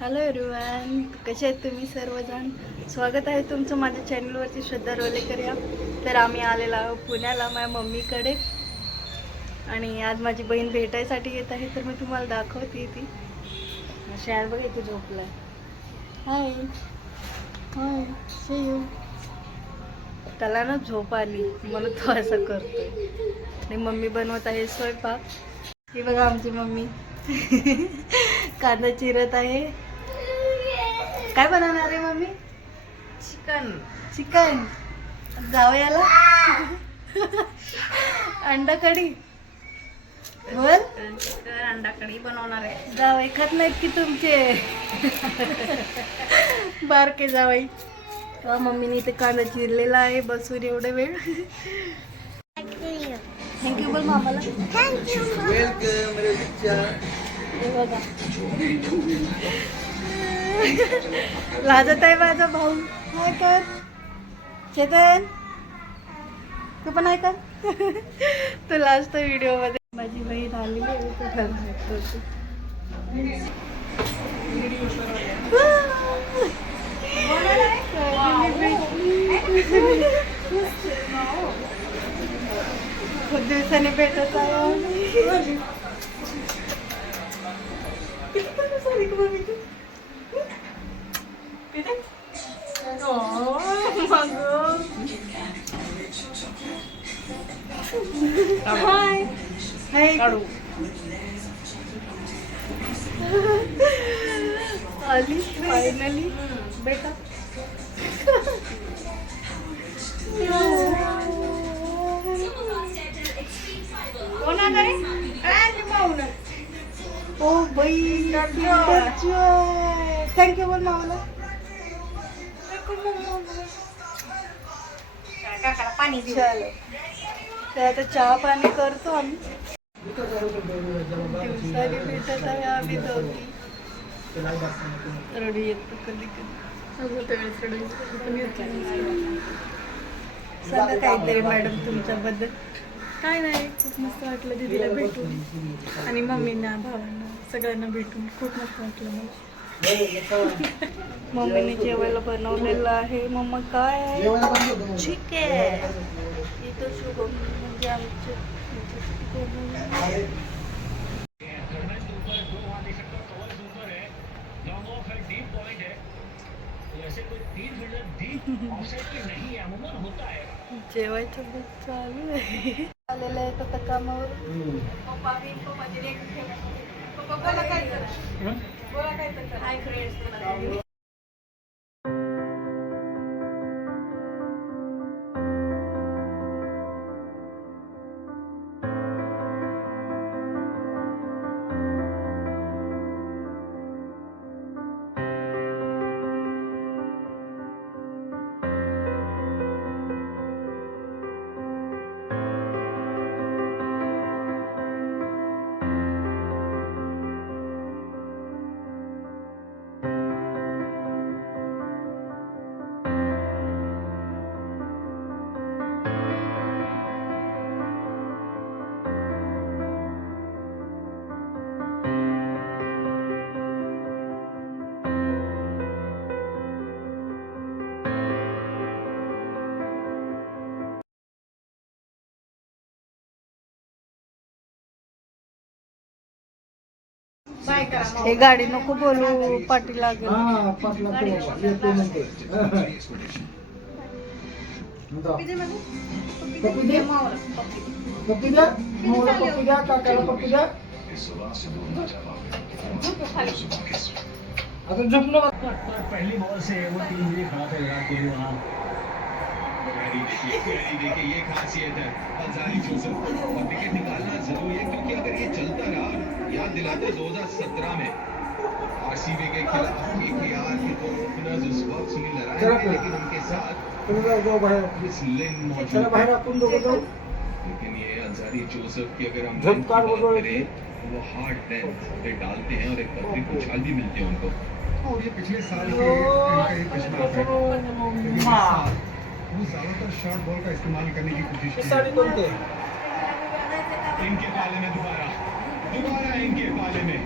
Hello everyone कसे आहेत तुम्ही सर्वजण? स्वागत आहे तुमचं माझ्या चॅनलवरती श्रद्धा रोलेकर या. तर आम्ही आलेलो आहोत पुण्याला माझ्या मम्मीकडे. आणि आज माझी बहीण भेटायसाठी येत आहे तर मी तुम्हाला दाखवते ती. शाळेत बघा इथे झोपला हाय हाय see यू त्याला ना झोप आली. म्हणून तो असं करतो आणि मम्मी बनवत आहे स्वयंपाक. ही बघा आमची मम्मी. कांदा चिरत आहे. काय बनवणार आहे मम्मी? चिकन. चिकन. जावं याला. अंडा कढी बोल. चिकन अंडा कढी बनवणार आहे. जावई खात नाहीत की तुमचे. बारके जावई तेव्हा मम्मीने इथे कांदा चिरलेला आहे बसून एवढे वेळ. थँक्यू बोल मामाला. हे बघा. लाजत आहे माझा भाऊ. नाही कर चेतन? तू पण ऐका. का तो लास्ट व्हिडिओमध्ये माझी बहीण आलेली खूप दिवसांनी भेटत आहे. काढू आली फायनली बेटा कोण आता काय ओ बाई थँक्यू बोल मामाला पाणी तर आता चहा पाणी करतो आम्ही. दिवसाने भेटत आहे आम्ही दोघी रडू येतो कधी कधी? सांगा काहीतरी मॅडम तुमच्याबद्दल काय नाही खूप मस्त वाटलं दीदीला भेटून आणि मम्मींना भावांना सगळ्यांना भेटून खूप मस्त वाटलं मला मम्मीने जेवायला बनवलेलं आहे मम्मा काय आहे ठीक आहे इथं शुभम म्हणजे आमचे जेवायचं चालू आहे आलेलं आहे आता कामावर बोला काय तर. बोला. काय हे गाडी नको बोलू पाठी लागेल हा पाच लाख रुपये येतो म्हणते पप्पी दे मला. पप्पी दे. पप्पी दे. मावाला, पप्पी दे. पप्पी द्या मोहरा पप्पी द्या काकाला पप्पी द्या झोपू खाली. आता झोपलो पहली बॉल से वो टीम ये खड़ा था विराट कोहली वहाँ कैरी देखिए कैरी देखिए ये खासियत है अंसारी जोसेफ और विकेट निकालना याद दिलाते 2017 में। आरसीबी के खिलाफ केकेआर के दो ओपनर्स उस नारायण जरा थे फिर। लेकिन उनके साथ क्रिस लिन मौजूद लेकिन ये अंसारी जोसेफ की अगर हम की बात करें तो वो हार्ड लेंथ पे डालते हैं और एक पतली उछाल भी मिलती है उनको। और ये पिछले साल के इनका ये पिछला है। वो ज़्यादातर शॉर्ट बॉल का इस्तेमाल करने की कोशिश की इनके पाले में दोबारा। दोबारा इनके पाले में।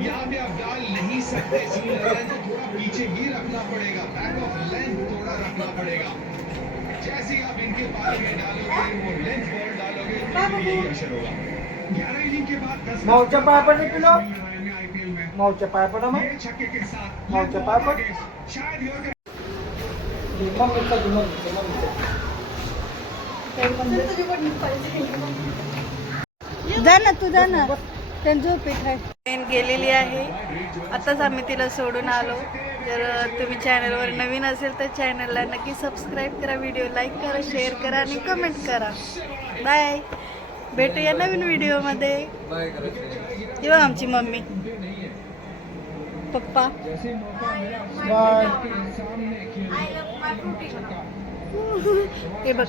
यहाँ पे आप डाल नहीं सकते सीन लग रहा है तो थोड़ा पीछे ही रखना पड़ेगा। बैक ऑफ़ लेंथ थोड़ा रखना पड़ेगा। जैसे ही आप इनके पाले में डालोगे वो लेंथ बॉल डालोगे तो यही असर होगा। ग्यारह इनिंग के बाद दस माऊच्या पाया पडले पिलो। आईपीएल में पडा मग छक्के के साथ पड शायद योगेश जा ना तू जा ना। त्यांचं पीठ आहे. ट्रेन गेलेली आहे. आताच आम्ही तिला सोडून आलो. जर तुम्ही चॅनलवर नवीन असेल तर चॅनलला नक्की सबस्क्राईब करा व्हिडिओ लाईक करा शेअर करा आणि कमेंट करा. बाय भेटूया नवीन व्हिडिओमध्ये तेव्हा आमची मम्मी. पप्पा. बाय हे बघ.